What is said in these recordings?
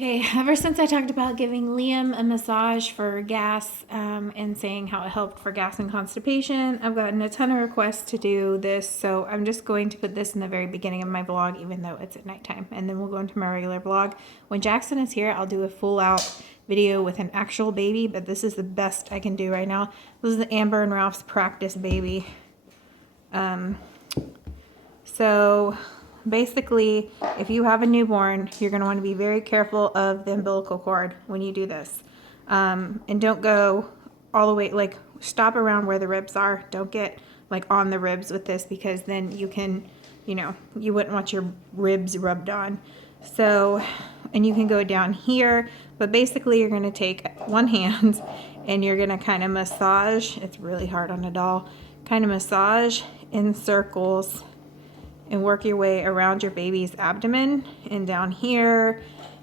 Okay, ever since I talked about giving Liam a massage for gas and saying how it helped for gas and constipation, I've gotten a ton of requests to do this, so I'm just going to put this in the very beginning of my vlog, even though it's at nighttime, and then we'll go into my regular vlog. When Jackson is here, I'll do a full-out video with an actual baby, but this is the best I can do right now. This is the Amber and Ralph's practice baby. So basically, if you have a newborn, you're going to want to be very careful of the umbilical cord when you do this. And don't go all the way, like stop around where the ribs are. Don't get like on the ribs with this, because then you can, you wouldn't want your ribs rubbed on. So, and you can go down here, but basically you're going to take one hand and you're going to kind of massage. It's really hard on a doll. Kind of massage in circles and work your way around your baby's abdomen and down here.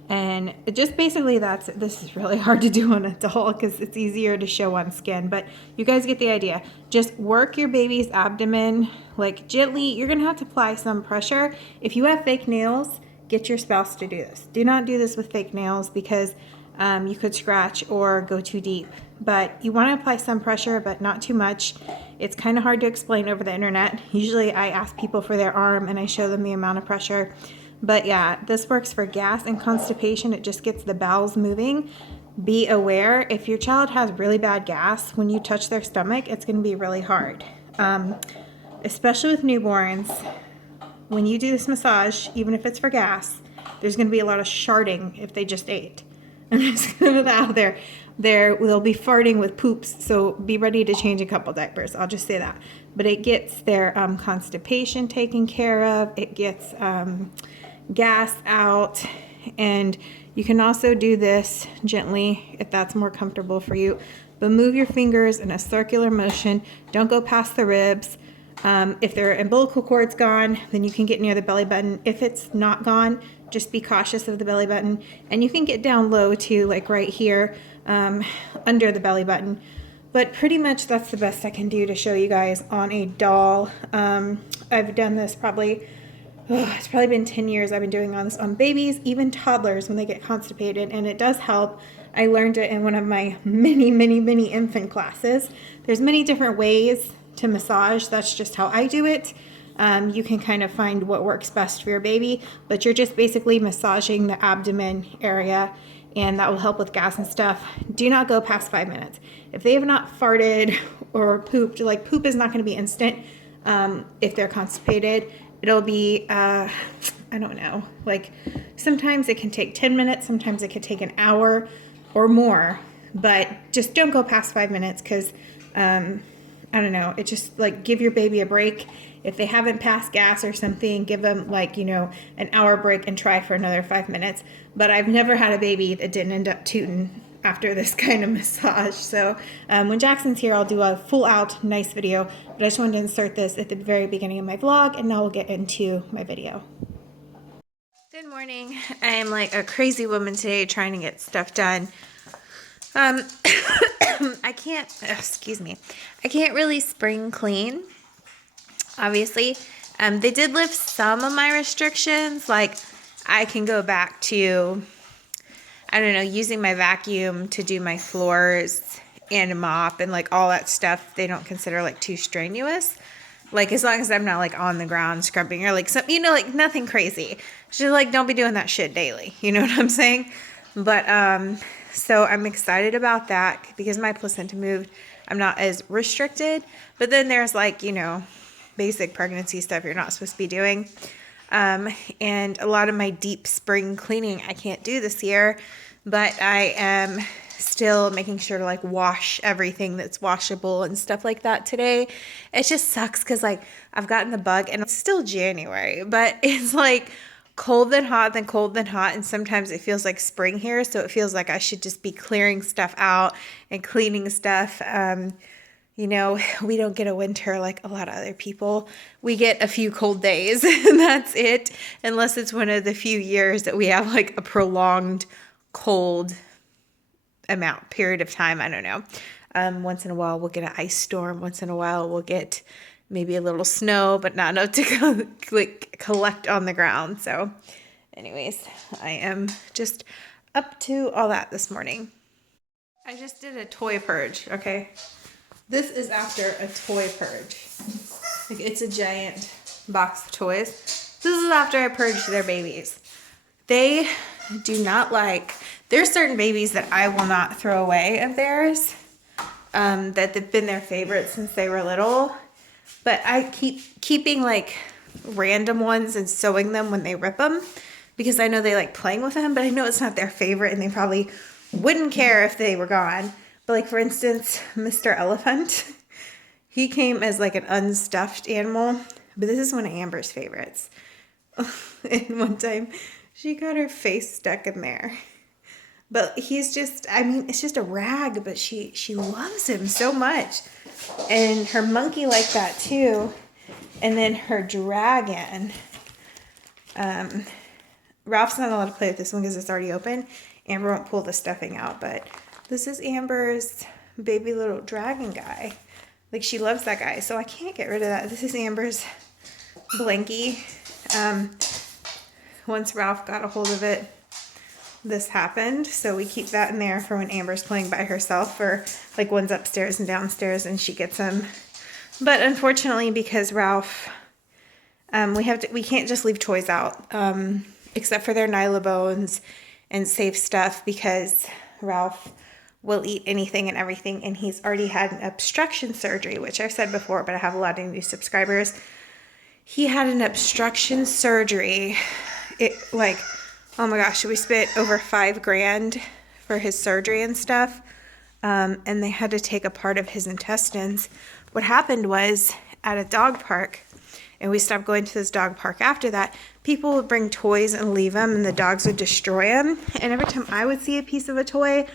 And it just basically this is really hard to do on a doll because it's easier to show on skin, but you guys get the idea. Just work your baby's abdomen like gently. You're gonna have to apply some pressure. If you have fake nails, get your spouse to do this. Do not do this with fake nails because you could scratch or go too deep. But you want to apply some pressure, but not too much. It's kind of hard to explain over the internet. Usually I ask people for their arm and I show them the amount of pressure. But yeah, this works for gas and constipation. It just gets the bowels moving. Be aware, if your child has really bad gas, when you touch their stomach, it's going to be really hard. Especially with newborns, when you do this massage, even if it's for gas, there's going to be a lot of sharding if they just ate. I'm just going to put that out there. They'll be farting with poops, so be ready to change a couple diapers. I'll just say that. But it gets their constipation taken care of. It gets gas out. And you can also do this gently if that's more comfortable for you. But move your fingers in a circular motion. Don't go past the ribs. If their umbilical cord's gone, then you can get near the belly button. If it's not gone, just be cautious of the belly button. And you can get down low too, like right here, under the belly button. But pretty much that's the best I can do to show you guys on a doll. I've done this it's probably been 10 years I've been doing this on babies, even toddlers when they get constipated, and it does help. I learned it in one of my many infant classes. There's many different ways to massage. That's just how I do it. You can kind of find what works best for your baby, but you're just basically massaging the abdomen area, and that will help with gas and stuff. Do not go past 5 minutes. If they have not farted or pooped, like poop is not going to be instant. If they're constipated, it'll be, I don't know, like sometimes it can take 10 minutes, sometimes it could take an hour or more, but just don't go past 5 minutes because, I don't know, it just like give your baby a break. If they haven't passed gas or something, give them like, an hour break and try for another 5 minutes. But I've never had a baby that didn't end up tooting after this kind of massage. So when Jackson's here, I'll do a full out nice video, but I just wanted to insert this at the very beginning of my vlog, and now we'll get into my video. Good morning. I am like a crazy woman today trying to get stuff done. I can't, excuse me, I can't really spring clean, obviously. They did lift some of my restrictions, like I can go back to, I don't know, using my vacuum to do my floors and mop and like all that stuff. They don't consider like too strenuous. Like as long as I'm not like on the ground scrubbing or like some, like nothing crazy. Just like don't be doing that shit daily. You know what I'm saying? But so I'm excited about that because my placenta moved. I'm not as restricted. But then there's like, basic pregnancy stuff you're not supposed to be doing. And a lot of my deep spring cleaning I can't do this year, but I am still making sure to like wash everything that's washable and stuff like that today. It just sucks because like I've gotten the bug and it's still January, but it's like cold then hot, then cold then hot, and sometimes it feels like spring here, so it feels like I should just be clearing stuff out and cleaning stuff. We don't get a winter like a lot of other people. We get a few cold days and that's it, unless it's one of the few years that we have like a prolonged cold period of time. I don't know. Once in a while we'll get an ice storm. Once in a while we'll get maybe a little snow, but not enough to collect on the ground. So anyways, I am just up to all that this morning. I just did a toy purge, okay? This is after a toy purge. Like, it's a giant box of toys. This is after I purged their babies. They do not like, there's certain babies that I will not throw away of theirs, that they've been their favorite since they were little. But I keep keeping like random ones and sewing them when they rip them, because I know they like playing with them, but I know it's not their favorite and they probably wouldn't care if they were gone. But like, for instance, Mr. Elephant, he came as like an unstuffed animal, but this is one of Amber's favorites. And one time she got her face stuck in there. But he's just, I mean, it's just a rag, but she loves him so much. And her monkey like that too. And then her dragon. Ralph's not allowed to play with this one because it's already open. Amber won't pull the stuffing out, but this is Amber's baby little dragon guy. Like, she loves that guy, so I can't get rid of that. This is Amber's blankie. Once Ralph got a hold of it, this happened, so we keep that in there for when Amber's playing by herself, or like one's upstairs and downstairs and she gets them. But unfortunately, because Ralph, we can't just leave toys out, except for their Nyla bones and safe stuff, because Ralph will eat anything and everything, and he's already had an obstruction surgery, which I've said before, but I have a lot of new subscribers. He had an obstruction surgery. It, like, oh my gosh, we spent over $5,000 for his surgery and stuff, and they had to take a part of his intestines. What happened was, at a dog park, and we stopped going to this dog park after that, people would bring toys and leave them, and the dogs would destroy them. And every time I would see a piece of a toy,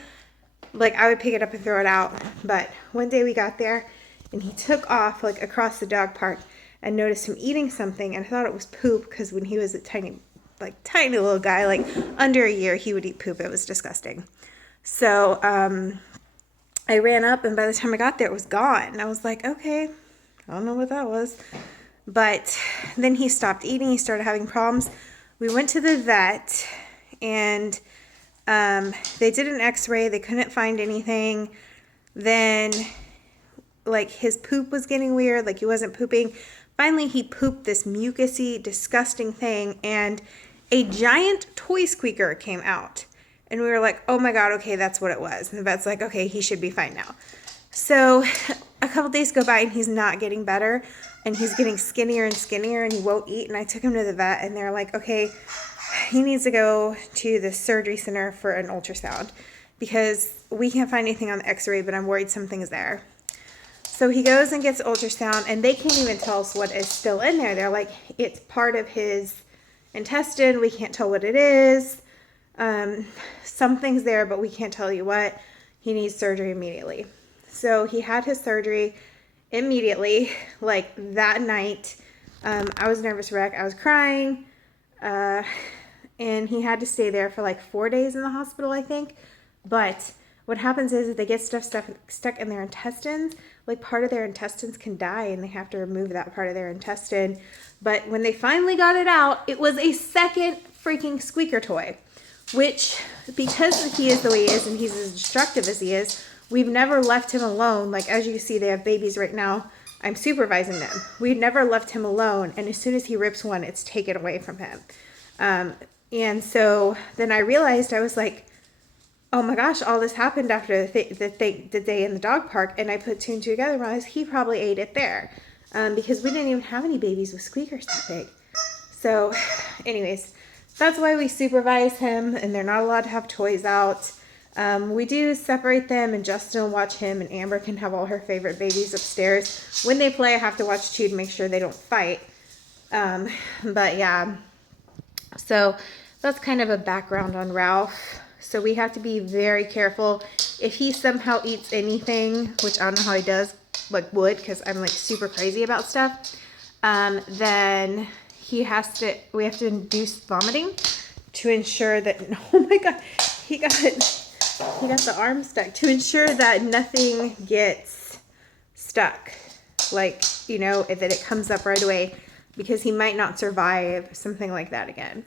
like, I would pick it up and throw it out. But one day we got there, and he took off, like, across the dog park, and noticed him eating something, and I thought it was poop, because when he was a tiny little guy, like under a year, he would eat poop. It was disgusting. So I ran up, and by the time I got there, it was gone. I was like, okay, I don't know what that was. But then he stopped eating. He started having problems. We went to the vet, and they did an x-ray. They couldn't find anything. Then, like, his poop was getting weird. Like, he wasn't pooping. Finally, he pooped this mucusy, disgusting thing, and a giant toy squeaker came out. And we were like, oh my God, okay, that's what it was. And the vet's like, okay, he should be fine now. So a couple days go by, and he's not getting better, and he's getting skinnier and skinnier, and he won't eat. And I took him to the vet, and they're like, okay, he needs to go to the surgery center for an ultrasound, because we can't find anything on the x-ray, but I'm worried something's there. So he goes and gets ultrasound, and they can't even tell us what is still in there. They're like, it's part of his intestine. We can't tell what it is. Something's there, but we can't tell you what. He needs surgery immediately. So he had his surgery immediately, like that night. I was a nervous wreck. I was crying. And he had to stay there for like 4 days in the hospital, I think. But what happens is that they get stuff stuck in their intestines. Like, part of their intestines can die, and they have to remove that part of their intestine. But when they finally got it out, it was a second freaking squeaker toy, which, because he is the way he is and he's as destructive as he is, we've never left him alone. Like, as you see, they have babies right now. I'm supervising them. We've never left him alone, and as soon as he rips one, it's taken away from him. And so then I realized, I was like, oh my gosh, all this happened after the day in the dog park, and I put two and two together and realized he probably ate it there, because we didn't even have any babies with squeakers that big. So anyways, that's why we supervise him, and they're not allowed to have toys out. We do separate them, and Justin will watch him, and Amber can have all her favorite babies upstairs. When they play, I have to watch too to make sure they don't fight. But yeah, so that's kind of a background on Ralph. So we have to be very careful. If he somehow eats anything, which I don't know how he does, like wood, because I'm like super crazy about stuff, then we have to induce vomiting to ensure that, oh my God, he got the arm stuck, to ensure that nothing gets stuck, like, you know, that it comes up right away, because he might not survive something like that again.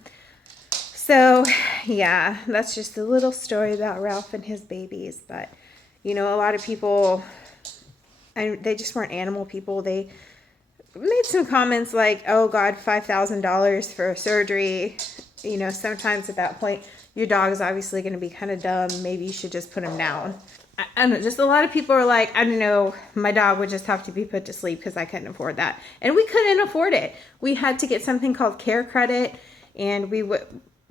So yeah, that's just a little story about Ralph and his babies. But you know, a lot of people, they just weren't animal people. They made some comments like, oh God, $5,000 for surgery. You know, sometimes at that point, your dog is obviously going to be kind of dumb. Maybe you should just put him down. I don't know, just a lot of people are like, I don't know, my dog would just have to be put to sleep because I couldn't afford that. And we couldn't afford it. We had to get something called care credit, and we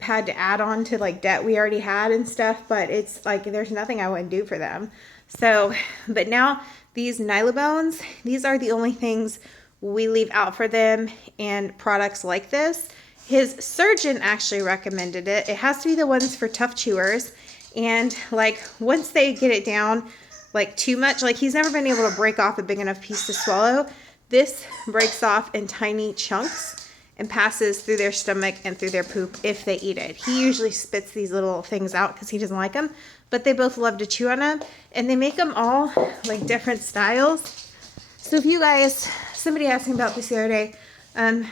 had to add on to like debt we already had and stuff, but it's like there's nothing I wouldn't do for them. So, but now these Nylabones, these are the only things we leave out for them, and products like this. His surgeon actually recommended it. It has to be the ones for tough chewers. And like once they get it down like too much, like he's never been able to break off a big enough piece to swallow. This breaks off in tiny chunks and passes through their stomach and through their poop if they eat it. He usually spits these little things out because he doesn't like them, but they both love to chew on them, and they make them all like different styles. So if you guys, somebody asked me about this the other day, and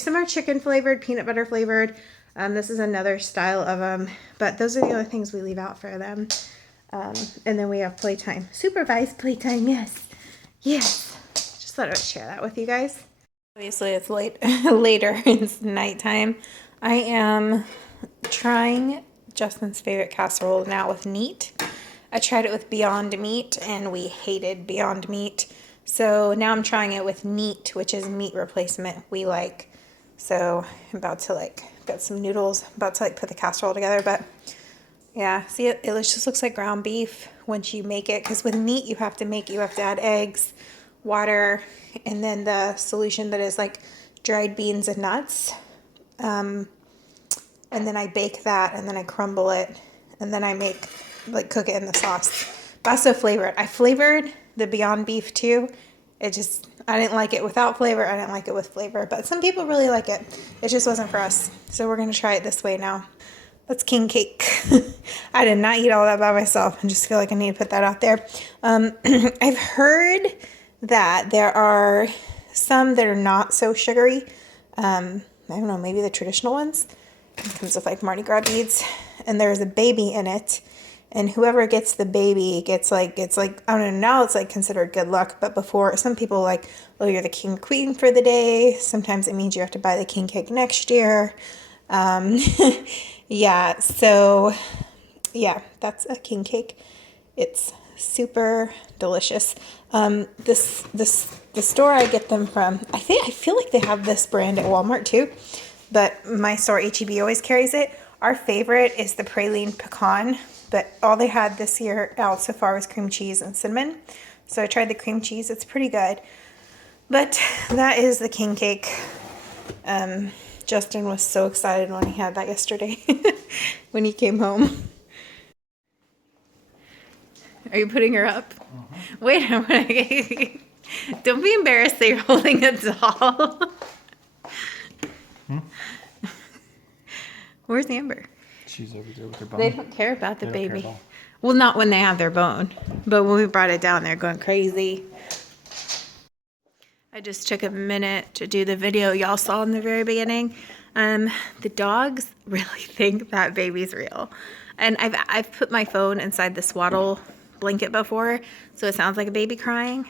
some are chicken flavored, peanut butter flavored. This is another style of them, but those are the only things we leave out for them. And then we have playtime. Supervised playtime, yes. Yes. Just thought I would share that with you guys. Obviously it's late, later, it's nighttime. I am trying Justin's favorite casserole now with meat. I tried it with Beyond Meat and we hated Beyond Meat. So now I'm trying it with Neat, which is meat replacement we like. So I'm about to like, got some noodles, about to like put the casserole together, but yeah, see it just looks like ground beef once you make it, because with meat you have to add eggs, water, and then the solution that is like dried beans and nuts. And then I bake that, and then I crumble it, and then I cook it in the sauce. But I also flavor it. I flavored the Beyond Beef too. I didn't like it without flavor. I didn't like it with flavor, but some people really like it. It just wasn't for us. So we're going to try it this way now. That's king cake. I did not eat all that by myself. I just feel like I need to put that out there. I've heard that there are some that are not so sugary. I don't know, maybe the traditional ones. It comes with like Mardi Gras beads, and there's a baby in it. And whoever gets the baby gets like, I don't know, now it's like considered good luck. But before, some people like, oh, you're the king queen for the day. Sometimes it means you have to buy the king cake next year. Yeah, so yeah, that's a king cake. It's super delicious. The store I get them from, I feel like they have this brand at Walmart too, but my store H-E-B always carries it. Our favorite is the praline pecan, but all they had this year out so far was cream cheese and cinnamon. So I tried the cream cheese. It's pretty good. But that is the king cake. Justin was so excited when he had that yesterday when he came home. Are you putting her up? Wait a minute. Don't be embarrassed that you're holding a doll. Where's Amber? She's over there with her bone. They don't care about the baby. Well, not when they have their bone, but when we brought it down, they're going crazy. I just took a minute to do the video y'all saw in the very beginning. The dogs really think that baby's real. And I've put my phone inside the swaddle blanket before, so it sounds like a baby crying.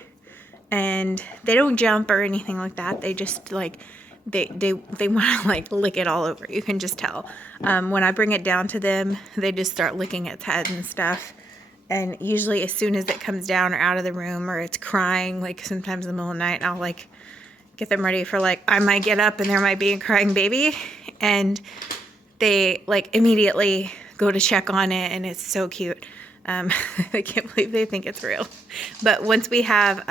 And they don't jump or anything like that. They just like, they want to like lick it all over. You can just tell. When I bring it down to them, they just start licking its head and stuff. And usually as soon as it comes down or out of the room or it's crying, like sometimes in the middle of the night, I'll like get them ready for like, I might get up and there might be a crying baby. And they like immediately go to check on it, and it's so cute. I can't believe they think it's real. But once we have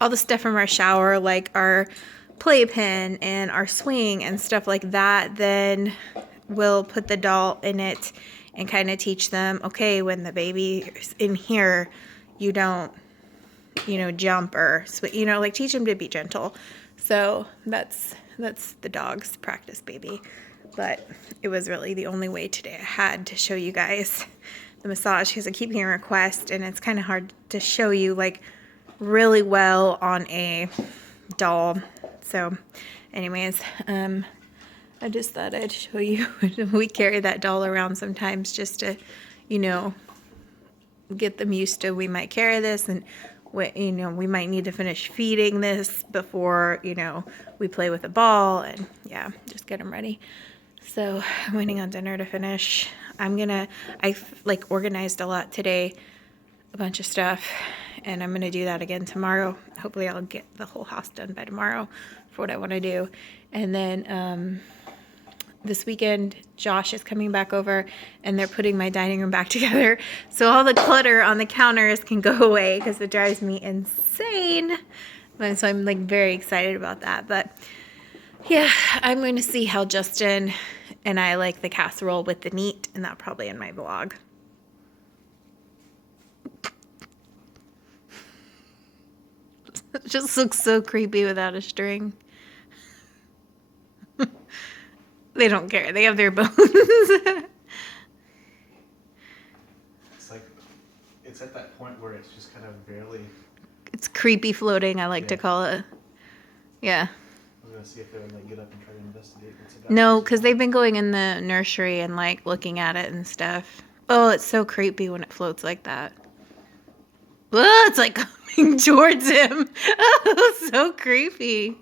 all the stuff from our shower, like our playpen and our swing and stuff like that, then we'll put the doll in it and kind of teach them, okay, when the baby is in here, you don't, jump or, like teach them to be gentle. So that's the dog's practice baby. But it was really the only way today I had to show you guys the massage, because I keep getting requests and it's kind of hard to show you like really well on a doll. So anyways, I just thought I'd show you. We carry that doll around sometimes just to, you know, get them used to, we might carry this, and we might need to finish feeding this before, we play with the ball, and yeah, just get them ready. So I'm waiting on dinner to finish. I like organized a lot today, a bunch of stuff, and I'm gonna do that again tomorrow. Hopefully I'll get the whole house done by tomorrow for what I want to do. And then this weekend Josh is coming back over, and they're putting my dining room back together so all the clutter on the counters can go away, because it drives me insane. And so I'm like very excited about that. But yeah, I'm going to see how Justin and I like the casserole with the meat, and that probably in my vlog. It just looks so creepy without a string. They don't care. They have their bones. It's at that point where it's just kind of barely... It's creepy floating, I like to call it. Yeah. I was going to see if they would like get up and try to investigate what's about. No, because they've been going in the nursery and like looking at it and stuff. Oh, it's so creepy when it floats like that. Oh, it's like coming towards him. Oh, so creepy.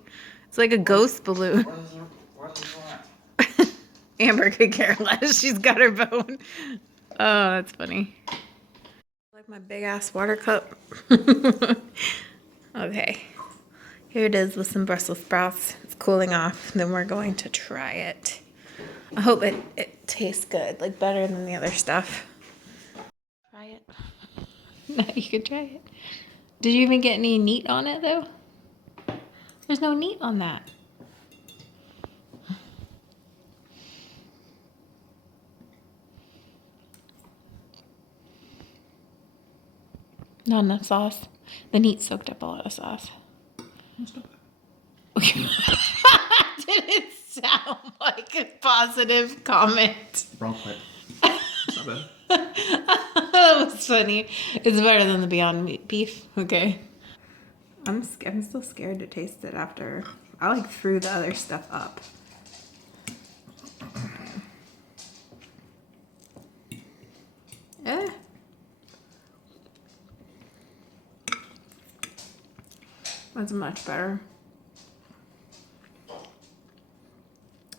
It's like a ghost balloon. What is that? Amber could care less. She's got her bone. Oh, that's funny. Like my big ass water cup. Okay. Here it is with some Brussels sprouts. It's cooling off. Then we're going to try it. I hope it tastes good, like better than the other stuff. Try it. No, you can try it. Did you even get any meat on it though? There's no meat on that. Not enough sauce. The meat soaked up a lot of sauce. Didn't sound like a positive comment. Wrong clip. It's not bad. That was funny. It's better than the Beyond Meat beef. Okay. I'm still scared to taste it after I like threw the other stuff up. Eh. That's much better.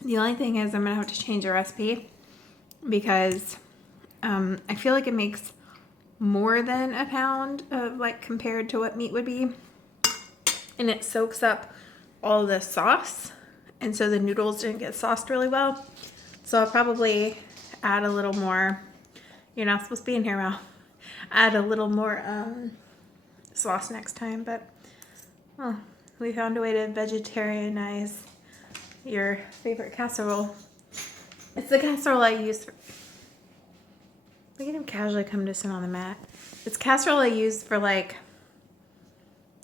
The only thing is I'm gonna have to change the recipe because I feel like it makes more than a pound of like compared to what meat would be, and it soaks up all the sauce, and so the noodles didn't get sauced really well. So I'll probably add a little more. You're not supposed to be in here, Mal. Add a little more sauce next time, but we found a way to vegetarianize your favorite casserole. It's the casserole I use for... Look at him casually come to sit on the mat. It's casserole I use for, like,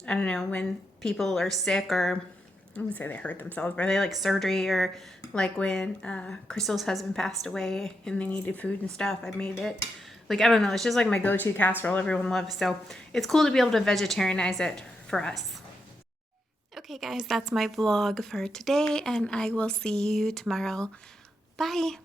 I don't know, when people are sick, or I wouldn't say they hurt themselves, but they like surgery, or like when Crystal's husband passed away and they needed food and stuff. I made it. Like, I don't know. It's just like my go-to casserole everyone loves. So it's cool to be able to vegetarianize it for us. Okay, guys, that's my vlog for today, and I will see you tomorrow. Bye.